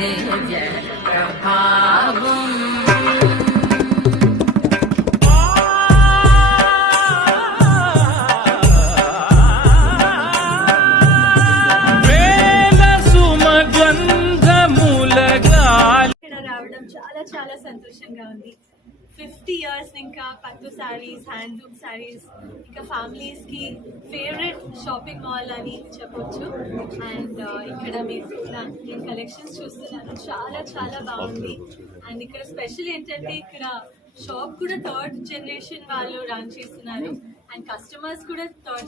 దివ్య ప్రభావం. చాలా చాలా సంతోషంగా ఉంది. 50 years ఇంకా పట్టు శారీస్, హ్యాండ్లూమ్ శారీస్, ఇంకా ఫ్యామిలీస్ కి ఫేవరెట్ షాపింగ్ మాల్ అని చెప్పొచ్చు. అండ్ ఇక్కడ నేను కలెక్షన్స్ చూస్తున్నాను, చాలా చాలా బాగుంది. అండ్ ఇక్కడ స్పెషల్ ఏంటంటే ఇక్కడ షాప్ కూడా 3rd generation వాళ్ళు రన్ చేస్తున్నారు అండ్ కస్టమర్స్ కూడా 3rd